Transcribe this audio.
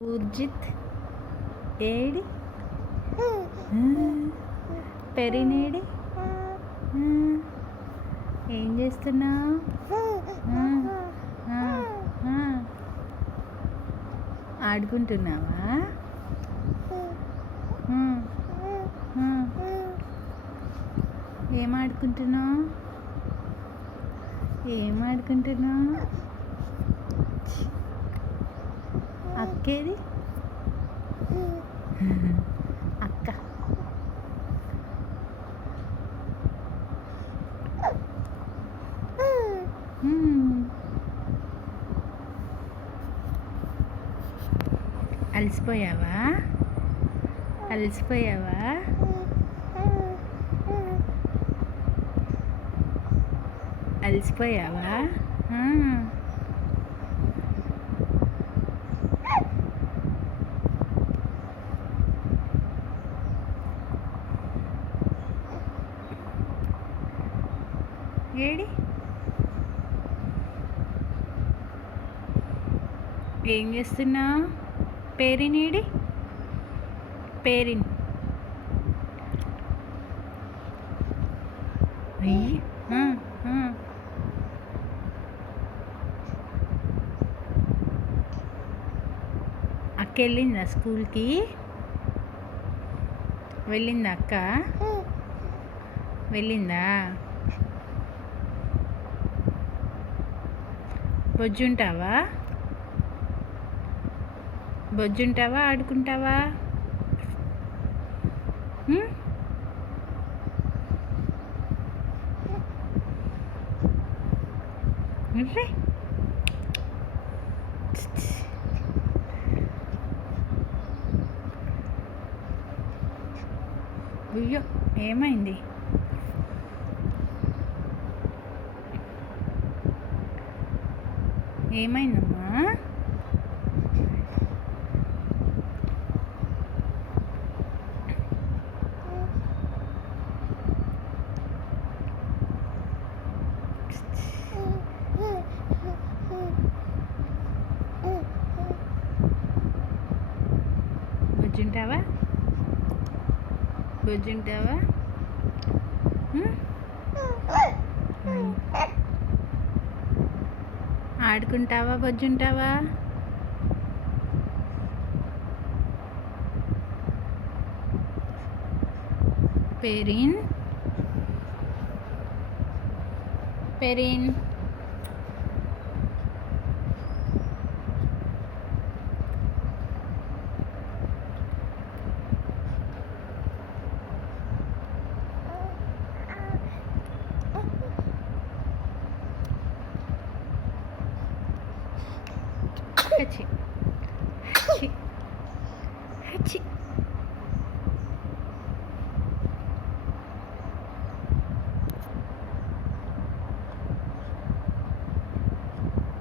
Urjit AD పెరినేడి ఏం చేస్తున్నావు? ఆడుకుంటున్నావా? ఏం ఆడుకుంటున్నావు? ఏం ఆడుకుంటున్నావు? అక్కేది? అక్క అలసిపోయావా? అలసిపోయావా? అలసిపోయావా? ఏడి ఏం చేస్తున్నావు? పేరినేడి? పేరిన్ అయ్యి అక్క వెళ్ళిందా స్కూల్కి? వెళ్ళిందా అక్క? వెళ్ళిందా? బొజ్జుంటావా? బొజ్జుంటావా? ఆడుకుంటావా? అయ్యో ఏమైంది? ఏమైందమ్మా? బొజ్జుంటావా? బొజ్జుంటావా? ఆడుకుంటావా? బొజ్జుంటావా? పెరిన్ పెరిన్ హచి హచి హచి